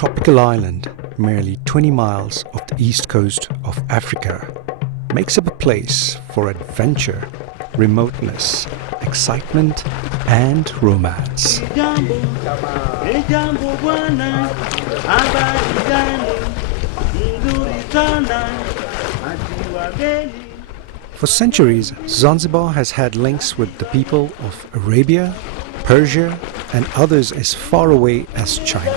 tropical island, merely 20 miles off the east coast of Africa, makes up a place for adventure, remoteness, excitement, and romance. For centuries, Zanzibar has had links with the people of Arabia, Persia, and others as far away as China.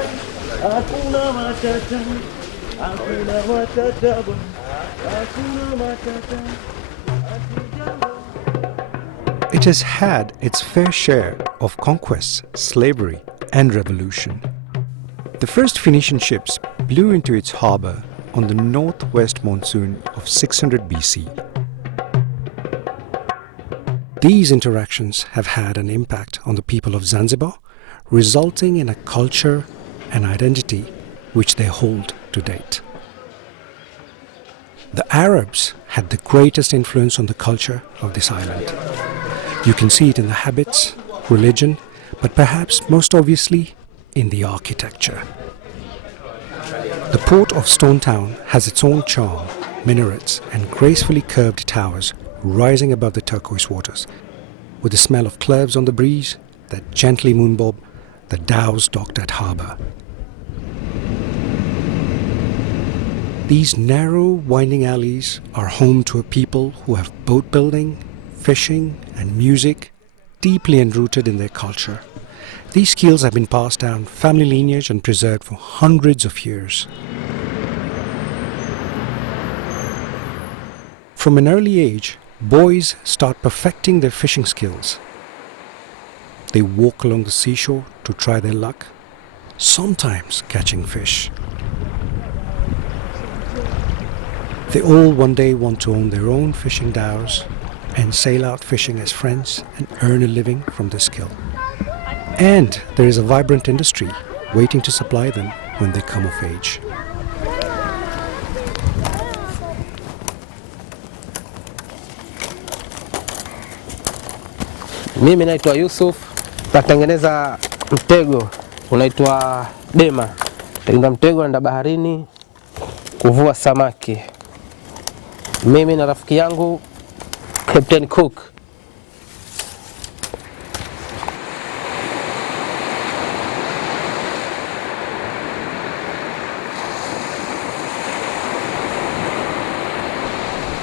It has had its fair share of conquests, slavery, and revolution. The first Phoenician ships blew into its harbor on the northwest monsoon of 600 BC. These interactions have had an impact on the people of Zanzibar, resulting in a culture and identity which they hold to date. The Arabs had the greatest influence on the culture of this island. You can see it in the habits, religion, but perhaps most obviously in the architecture. The port of Stonetown has its own charm, minarets and gracefully curved towers rising above the turquoise waters, with the smell of cloves on the breeze that gently moonbob the Dhow's docked at harbour. These narrow, winding alleys are home to a people who have boat building, fishing, and music deeply enrooted in their culture. These skills have been passed down family lineage and preserved for hundreds of years. From an early age, boys start perfecting their fishing skills. They walk along the seashore to try their luck, sometimes catching fish. They all one day want to own their own fishing dhows and sail out fishing as friends and earn a living from their skill. And there is a vibrant industry waiting to supply them when they come of age. Mimi naitwa Yusuf, natengeneza mtego unaitwa dema. Natengeneza mtego naenda baharini kuvua samaki. Mimi na rafiki yangu Captain Cook.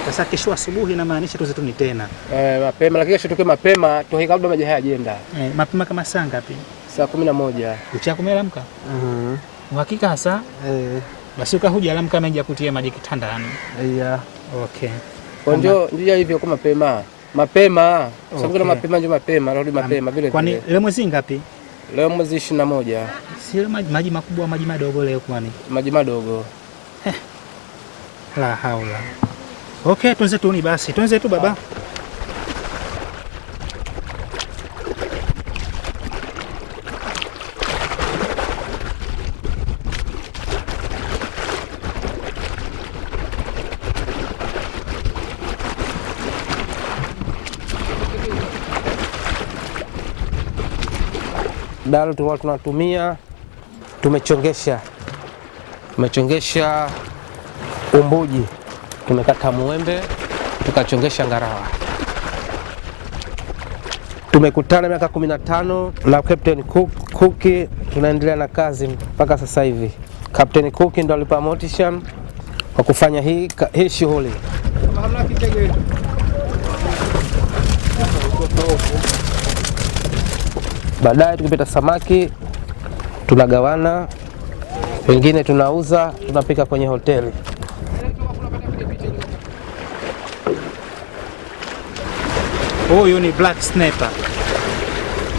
Sasa kesho asubuhi inamaanisha tuzetuni tena. Mapema, lakini kesho tuke mapema tuwe kabla maji hayajaenda. Mapema kama saa ngapi? Saa 11. Uchakumelamka? Uhakika hasa? Basi ukahuja alamka mengi kutia maji kitandani. Yeah. Okay. Kwa ndio hivyo kwa mapema. Mapema. Sababu kuna mapema ndio mapema, rudi mapema vile. Kwani leo mwezi ngapi? Leo mwezi 21. Si maji makubwa maji madogo leo kwani? Maji madogo. La haula. Okay, tuanze tu ni basi. Tuanze tu baba. Dalo tulikuwa tunatumia tumechongesha umbuji, tumekata muembe, tukachongesha ngarawa. Tumekutana miaka 15 na Captain Cook, tunaendelea na kazi mpaka sasa hivi. Captain Cook ndo alipa motivation kwa kufanya hii shughuli. Baadaye tukipata samaki tunagawana, wengine tunauza, tunapika kwenye hoteli. Huyu ni black snapper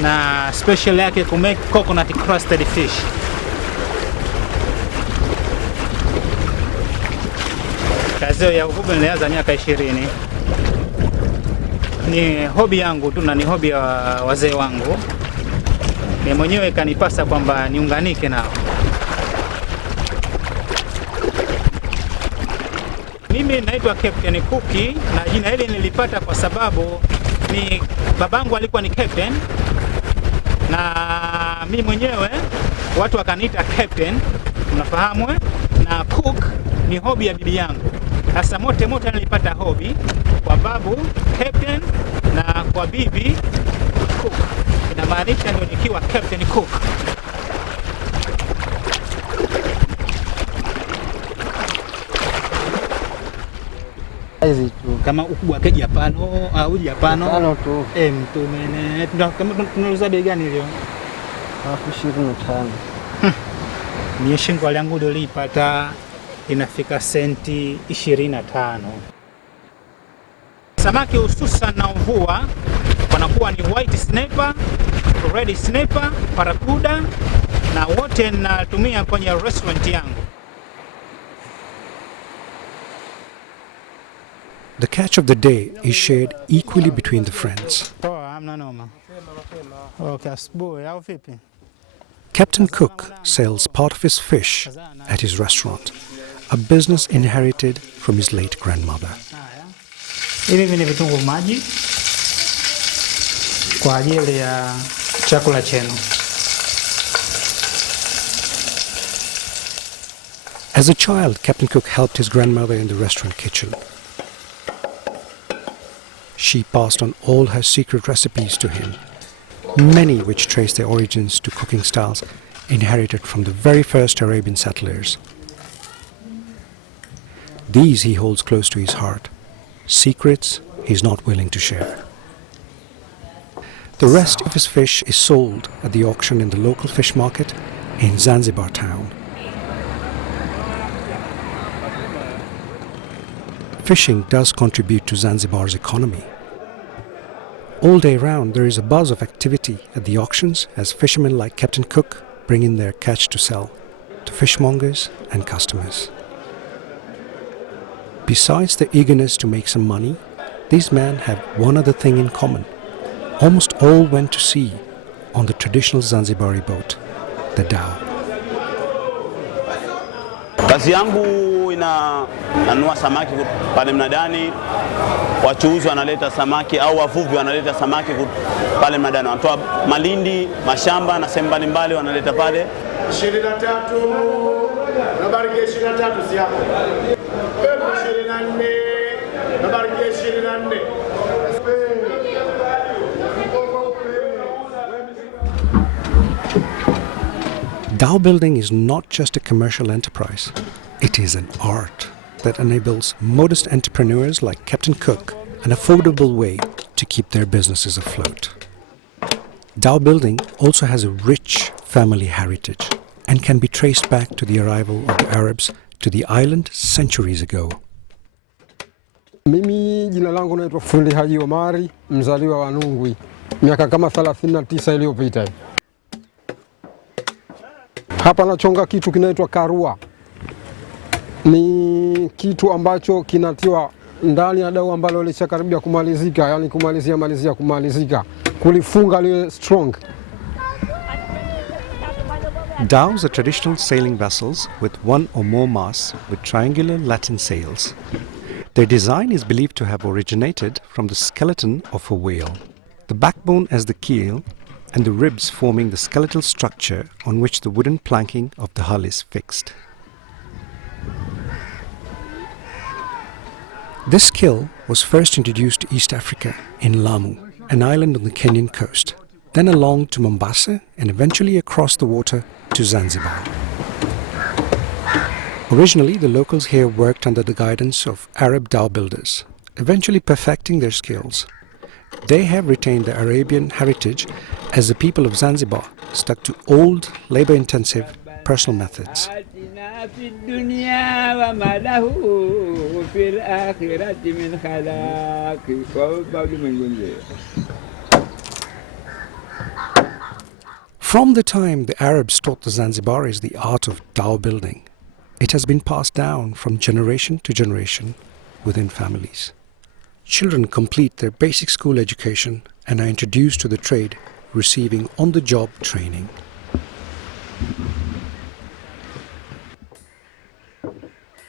na special yake kumake coconut crusted fish. Kazi ya uvuvi nilianza miaka 20. Ni hobi yangu tu na ni hobi ya wazee wangu. Mimi mwenyewe kanipasa kwamba niunganike nao. Mimi naitwa Captain Cook na jina hili nilipata kwa sababu ni babangu alikuwa ni captain na mimi mwenyewe watu wakaniita captain unafahamu na cook ni hobby ya bibi yangu. Sasa mote nilipata hobby kwa babu captain na kwa bibi cook, inamaanisha ndio nikiwa captain cook. Hizi tu Kama ukubwa wa Japano au Japano tano tu. Mtumene tunauza bei gani leo? 25. Mie shingo langu nilipata inafika senti 25. Samaki hususan na mvua wanakuwa ni white snapper, red snapper, parakuda na wote natumia kwenye restaurant yangu. The catch of the day is shared equally between the friends. Captain Cook sells part of his fish at his restaurant, a business inherited from his late grandmother. Hivi ni vitunguu maji kwa ajili ya chakula chenu. As a child, Captain Cook helped his grandmother in the restaurant kitchen. She passed on all her secret recipes to him, many which trace their origins to cooking styles inherited from the very first Arabian settlers. These he holds close to his heart, secrets he's not willing to share. The rest of his fish is sold at the auction in the local fish market in Zanzibar town. Fishing does contribute to Zanzibar's economy. All day round there is a buzz of activity at the auctions as fishermen like Captain Cook bring in their catch to sell to fishmongers and customers. Besides the eagerness to make some money, these men have one other thing in common. Almost all went to sea on the traditional Zanzibari boat, the Dhow. Kazi yangu nanunua samaki pale mnadani, wachuuzi wanaleta samaki au wavuvi wanaleta samaki pale mnadani. Wanatoa Malindi, mashamba na sehemu mbalimbali wanaleta pale. 23 nambari 23 si hapo. 24 nambari 24. Dhow building is not just a commercial enterprise, it is an art that enables modest entrepreneurs like Captain Cook an affordable way to keep their businesses afloat. Dhow building also has a rich family heritage and can be traced back to the arrival of the Arabs to the island centuries ago. Mimi jina langu naitwa Fundi Haji Omari, mzaliwa wa Nungwi, miaka kama 39 iliyopita. Hapa nachonga kitu kinaitwa karua. Ni kitu ambacho kinatiwa ndani ya dau ambalo lishakaribia kumalizika, yani kumalizika. Kulifunga liwe strong. Dhows are traditional sailing vessels with one or more masts with triangular Latin sails. Their design is believed to have originated from the skeleton of a whale, the backbone as the keel, and the ribs forming the skeletal structure on which the wooden planking of the hull is fixed. This skill was first introduced to East Africa in Lamu, an island on the Kenyan coast, then along to Mombasa and eventually across the water to Zanzibar. Originally, the locals here worked under the guidance of Arab dhow builders, eventually perfecting their skills. They have retained the Arabian heritage as the people of Zanzibar stuck to old, labor-intensive personal methods. From the time the Arabs taught the Zanzibaris the art of dhow building, it has been passed down from generation to generation within families. Children complete their basic school education and are introduced to the trade, receiving on-the-job training.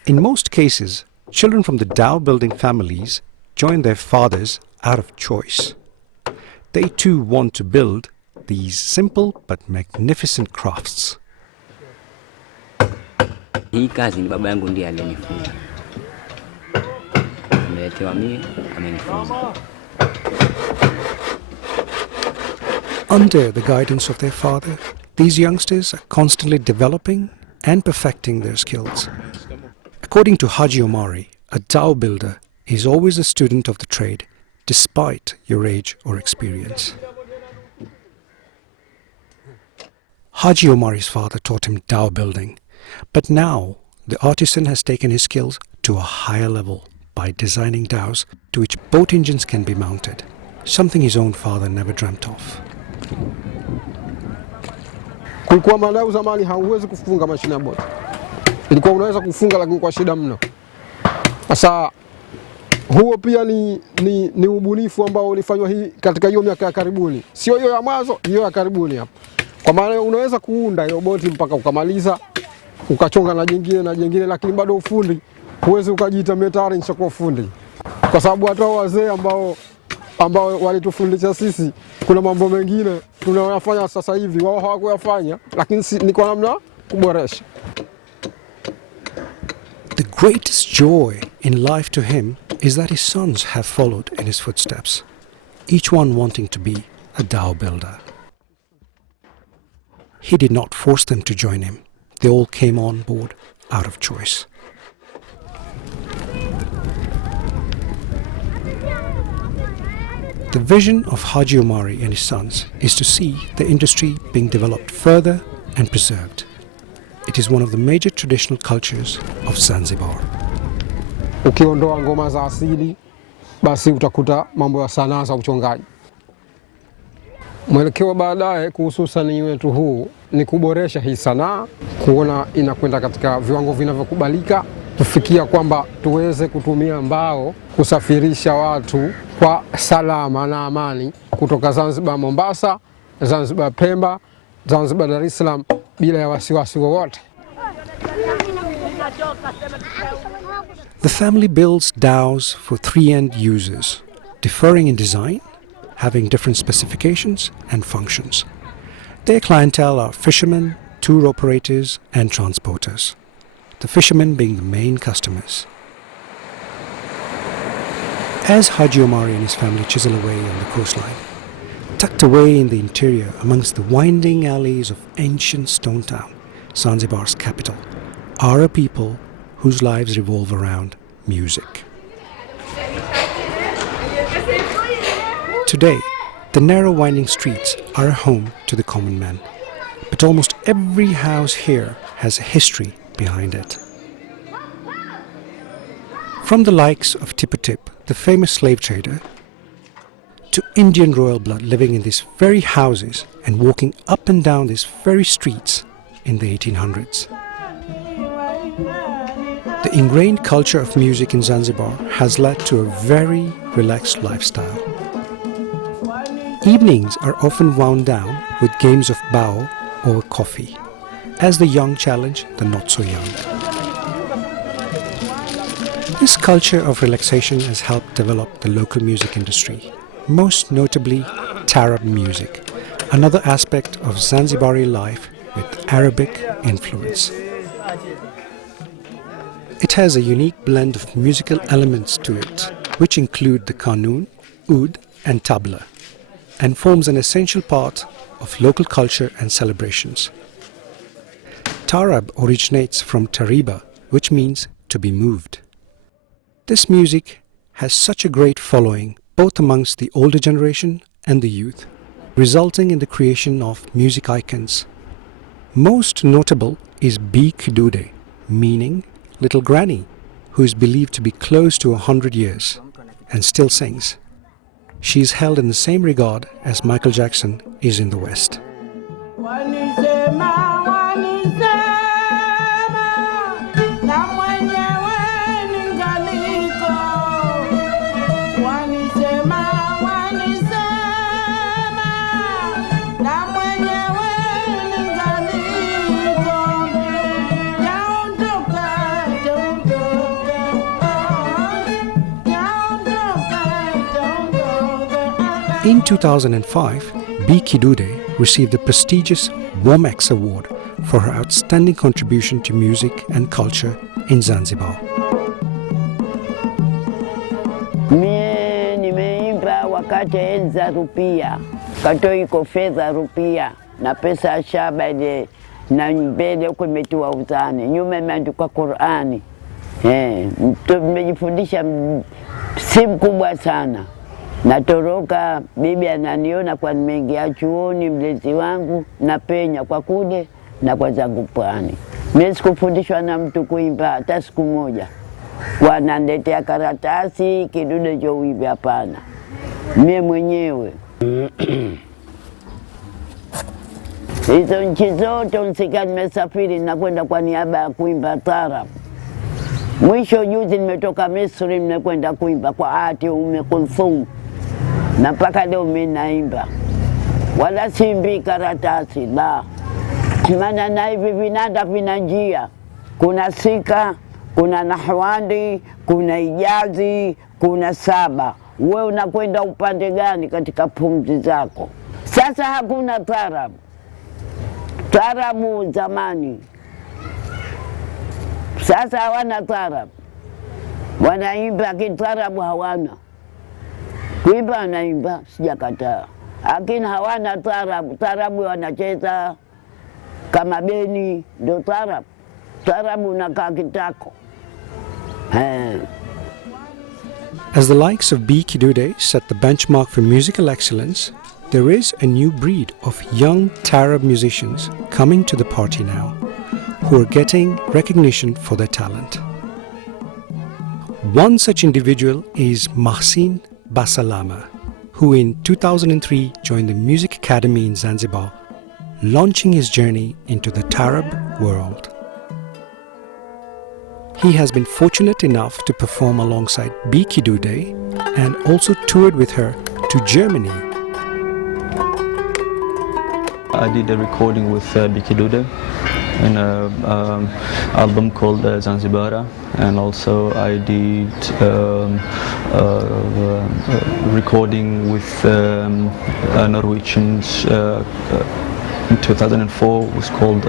In most cases, children from the dhow building families join their fathers out of choice. They too want to build these simple but magnificent crafts. Hii kazi ni baba yangu ndiye alinifunza. Ameletewa mimi, amenifunza. Under the guidance of their father, these youngsters are constantly developing and perfecting their skills. According to Haji Omari, a dhow builder is always a student of the trade, despite your age or experience. Haji Omari's father taught him dhow building, but now the artisan has taken his skills to a higher level by designing dhows to which boat engines can be mounted, something his own father never dreamt of. Kulikuwa madau zamani hauwezi kufunga mashine ya boti. Ilikuwa unaweza kufunga lakini kwa shida mno. Sasa huo pia ni ubunifu ambao ulifanywa hii katika hiyo miaka ya karibuni. Sio hiyo ya mwanzo, hiyo ya karibuni hapa. Kwa maana unaweza kuunda hiyo boti mpaka ukamaliza, ukachonga na jingine, lakini bado ufundi huwezi ukajiita metari nishakuwa fundi. Kwa sababu hata wazee ambao walitufundisha sisi, kuna mambo mengine tunayofanya sasa hivi wao hawakuyafanya, lakini ni kwa namna kuboresha. The greatest joy in life to him is that his sons have followed in his footsteps, each one wanting to be a dhow builder. He did not force them to join him. They all came on board out of choice. The vision of Haji Omari and his sons is to see the industry being developed further and preserved. It is one of the major traditional cultures of Zanzibar. Ukiondoa ngoma za asili, basi utakuta mambo ya sanaa za uchongaji. Mwelekeo baadaye kuhusu usanii wetu huu ni kuboresha hii sanaa, kuona inakwenda katika viwango vinavyokubalika, kufikia kwamba tuweze kutumia mbao kusafirisha watu kwa salama na amani kutoka Zanzibar Mombasa, Zanzibar Pemba, Zanzibar Dar es Salaam bila ya wasiwasi wowote. The family builds dhows for three-end users, differing in design, having different specifications and functions. Their clientele are fishermen, tour operators and transporters, the fishermen being the main customers. As Haji Omari and his family chisel away on the coastline, tucked away in the interior amongst the winding alleys of ancient Stonetown, Zanzibar's capital, are a people whose lives revolve around music. Today, the narrow winding streets are a home to the common man, but almost every house here has a history behind it. From the likes of Tip, the famous slave trader, to Indian royal blood living in these very houses and walking up and down these very streets in the 1800s. The ingrained culture of music in Zanzibar has led to a very relaxed lifestyle. Evenings are often wound down with games of bao over coffee, as the young challenge the not-so-young. This culture of relaxation has helped develop the local music industry, most notably Taarab music, another aspect of Zanzibari life with Arabic influence. It has a unique blend of musical elements to it, which include the qanun, oud and tabla, and forms an essential part of local culture and celebrations. Taarab originates from tariba, which means to be moved. This music has such a great following both amongst the older generation and the youth, resulting in the creation of music icons. Most notable is Bi Kidude, meaning little granny, who is believed to be close to 100 years and still sings. She is held in the same regard as Michael Jackson is in the West. In 2005, Bi Kidude received the prestigious WOMEX Award for her outstanding contribution to music and culture in Zanzibar. Mie nimeimba wakati enzi za rupia, kato iko fedha rupia na pesa ya shaba ile na mbele huko imetiwa uzani, nyuma imeandikwa Qur'ani. Nimejifundisha si mkubwa sana. Natoroka, bibi ananiona kwa nimeingia chuoni, mlezi wangu na penya kwa kule na kwa zangu pwani. Mimi sikufundishwa na mtu kuimba hata siku moja. Wananiletea karatasi kidude cha uimbe, hapana. Mimi mwenyewe. Hizo nchi zote unsika nimesafiri na kwenda kwa niaba ya kuimba Taarab. Mwisho juzi nimetoka Misri nimekwenda kuimba kwa ati Kulthum. Na mpaka leo mimi naimba. Wala simbi karatasi la. Maana na hivi vinanda vina njia. Kuna sika, kuna nahwandi, kuna ijazi, kuna saba. Wewe unakwenda upande gani katika pumzi zako? Sasa hakuna Taarab. Taarabu zamani. Sasa hawana Taarab. Wanaimba kitarabu hawana. Kuimba wanaimba sijakataa. Lakini hawana Taarab. Taarabu wanacheza kama beni ndio Taarab. Taarabu unakaa kitako. As the likes of B. Kidude set the benchmark for musical excellence, there is a new breed of young Taarab musicians coming to the party now, who are getting recognition for their talent. One such individual is Mahsin Basalama, who in 2003 joined the Music Academy in Zanzibar, launching his journey into the Taarab world. He has been fortunate enough to perform alongside B. Kidude and also toured with her to Germany. I did a recording with B. Kidude in an album called Zanzibar, and also I did recording with Norwegians in 2004. It was called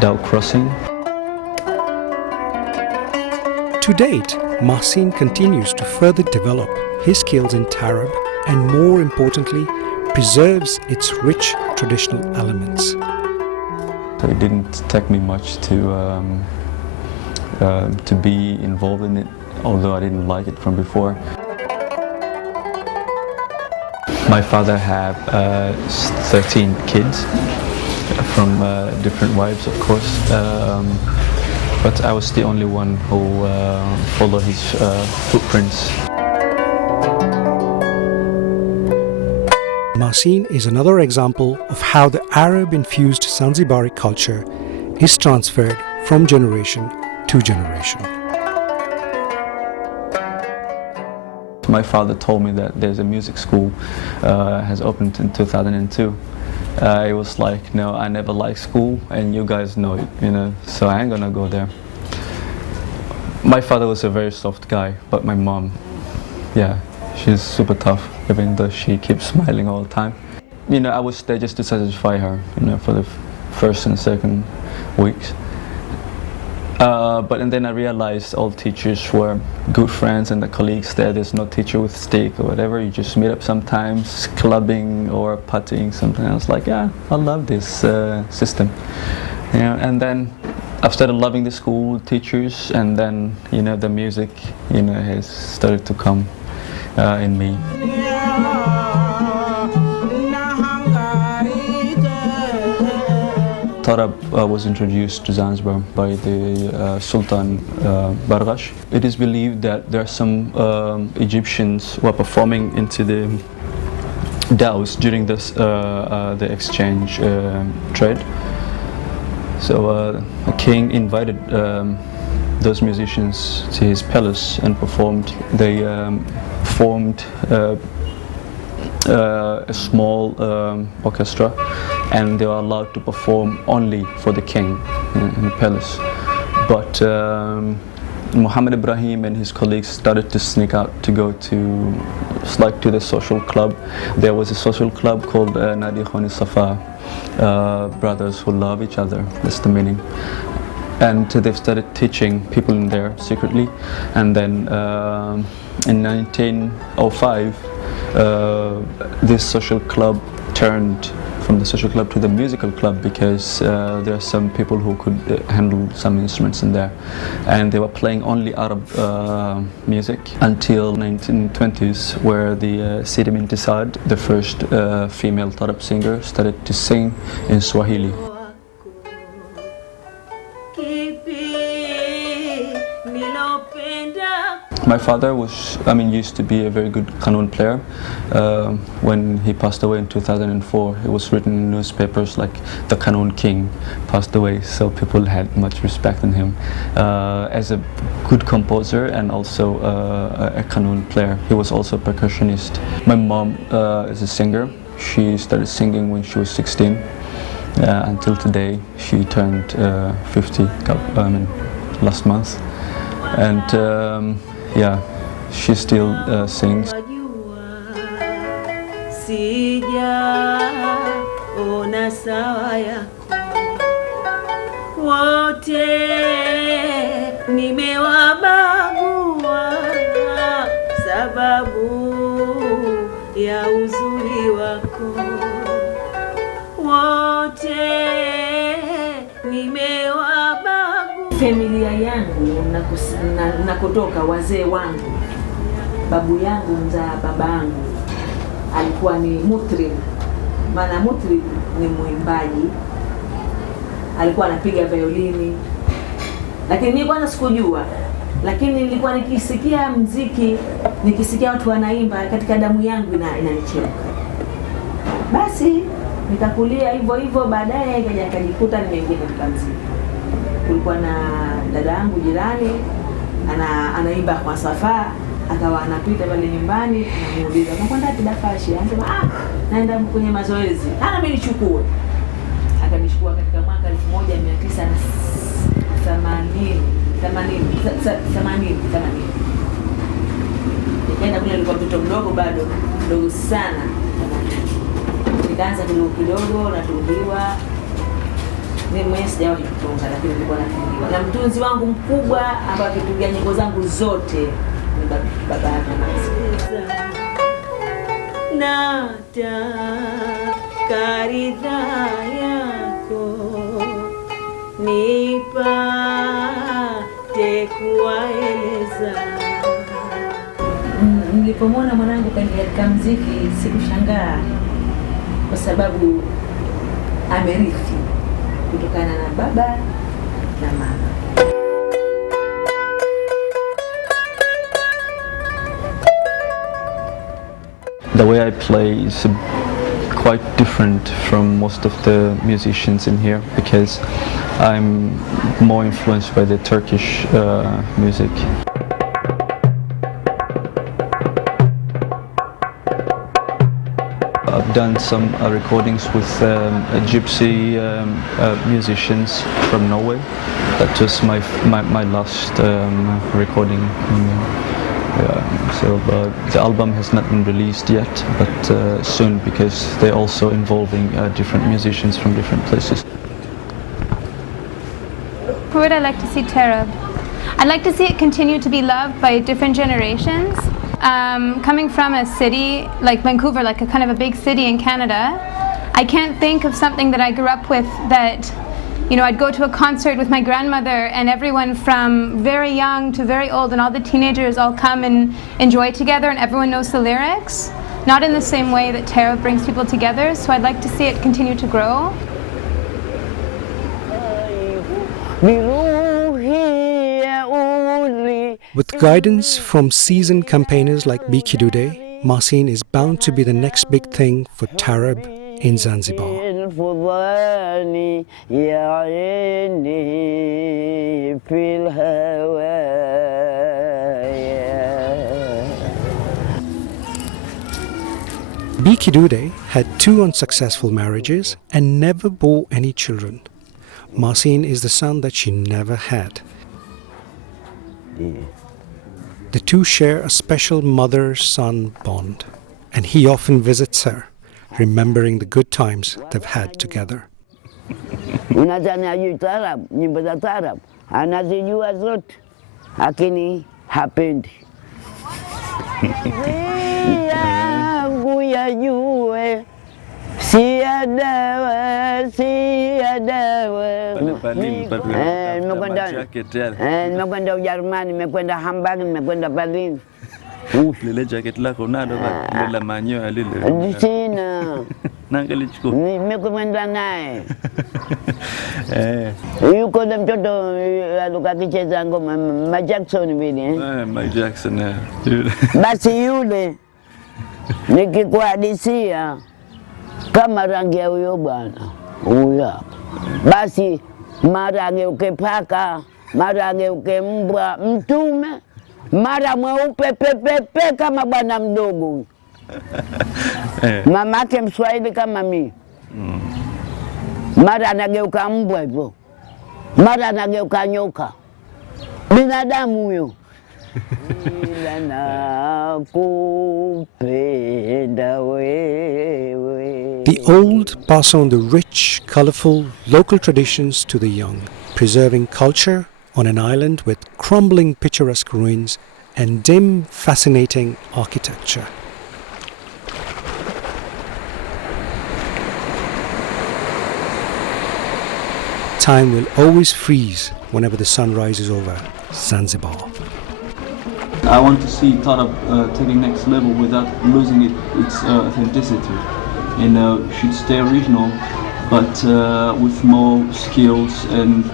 Dhow Crossing. To date, Mahsin continues to further develop his skills in Taarab and, more importantly, preserves its rich traditional elements. It didn't take me much to be involved in it, although I didn't like it from before. My father had 13 kids from different wives, of course. But I was the only one who followed his footprints. Mahsin is another example of how the Arab-infused Zanzibari culture is transferred from generation to generation. My father told me that there's a music school has opened in 2002. It was like, no, I never liked school, and you guys know it, you know, so I ain't gonna go there. My father was a very soft guy, but my mom, yeah, she's super tough, even though she keeps smiling all the time. You know, I was there just to satisfy her, you know, for the first and second weeks. And then I realized all teachers were good friends, and the colleagues there's no teacher with stick or whatever. You just meet up sometimes, clubbing or putting something. I was like, yeah, I love this system. You know, and then I've started loving the school, teachers, and then, you know, the music, you know, has started to come in me. Taarab was introduced to Zanzibar by the Sultan Bargash. It is believed that there are some Egyptians who are performing into the Dhows during this, the exchange trade. So a king invited those musicians to his palace and performed. They formed a small orchestra, and they were allowed to perform only for the king in the palace. But Muhammad Ibrahim and his colleagues started to sneak out to go to the social club. There was a social club called Nadi Khoni Safa, brothers who love each other. That's the meaning. And they've started teaching people in there secretly. And then in 1905, this social club turned from the social club to the musical club because there are some people who could handle some instruments in there, and they were playing only Arab music until 1920s, where the Sidi Binti Saad, the first female Taarab singer, started to sing in Swahili. My father used to be a very good qanun player. When he passed away in 2004, it was written in newspapers like the Qanun King passed away, so people had much respect in him as a good composer and also a qanun player. He was also a percussionist. My mom is a singer. She started singing when she was 16. Until today, she turned 50 last month. And yeah, she still sings. Familia yangu na kutoka wazee wangu, babu yangu mzaa babangu alikuwa ni mutrib. Maana mutrib ni mwimbaji, alikuwa anapiga violini, lakini mimi kwanza sikujua, lakini nilikuwa nikisikia muziki, nikisikia watu wanaimba, katika damu yangu inanichemka. Basi nikakulia hivyo hivyo, baadaye nikajikuta nimeingia katika muziki. Kulikuwa na dada yangu jirani anaimba kwa Safa, akawa anapita pale nyumbani, namuuliza unakwenda wapi Dafashi? Anasema naenda kwenye mazoezi. Mimi nichukue. Akanichukua katika mwaka 1980. Nikaenda kule, nilikuwa mtoto mdogo, bado mdogo sana. Nikaanza kidogo natungiwa. Mimi mwenyewe sijawahi kutunga, lakini nilikuwa natungiwa na mtunzi wangu mkubwa ambaye akitungia nyimbo zangu zote ni baba yangu. Nataka ridhaa yako nipate kuwaeleza. Nilipomwona mwanangu kaingia katika muziki sikushangaa, kwa sababu amerithi kutokana na baba na mama. The way I play is quite different from most of the musicians in here because I'm more influenced by the Turkish music. I've done some recordings with gypsy musicians from Norway. That was my last recording. So the album has not been released yet, but soon, because they're also involving different musicians from different places. Where would I like to see Taarab? I'd like to see it continue to be loved by different generations. Coming from a city like Vancouver, like a kind of a big city in Canada, I can't think of something that I grew up with that, you know, I'd go to a concert with my grandmother and everyone from very young to very old and all the teenagers all come and enjoy together and everyone knows the lyrics. Not in the same way that Taarab brings people together, so I'd like to see it continue to grow. With guidance from seasoned campaigners like Biki Dude, Masin is bound to be the next big thing for Taarab in Zanzibar. Biki Dude had 2 unsuccessful marriages and never bore any children. Masin is the son that she never had. The two share a special mother-son bond, and he often visits her, remembering the good times they've had together. Unadhani hajui taarab, nyimbo za taarab anazijua zote, lakini hapendi. Yangu yajue siadawe. Nimekwenda Ujerumani, nimekwenda Hamburg, nimekwenda Berlin. Lile jacket lako nalo la manyoya lile. Sina. Nangalichukua. Nimekwenda naye. Yuko na mtoto alikuwa akicheza ngoma Ma Jackson vile. Ma Jackson. Basi yule nikikuhadisia kama rangi ya huyo bwana huyo hapa. Basi mara ageuke paka, mara ageuke mbwa mtume, mara mweupe pepepe kama bwana mdogo. Mamake Mswahili kama mimi. Mara anageuka mbwa hivyo, mara anageuka nyoka. Binadamu huyo. The old pass on the rich, colorful local traditions to the young, preserving culture on an island with crumbling picturesque ruins and dim, fascinating architecture. Time will always freeze whenever the sun rises over Zanzibar. I want to see Taarab taking next level without losing its authenticity. Should stay original, but with more skills and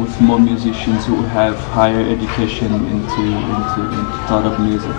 with more musicians who have higher education into Taarab music.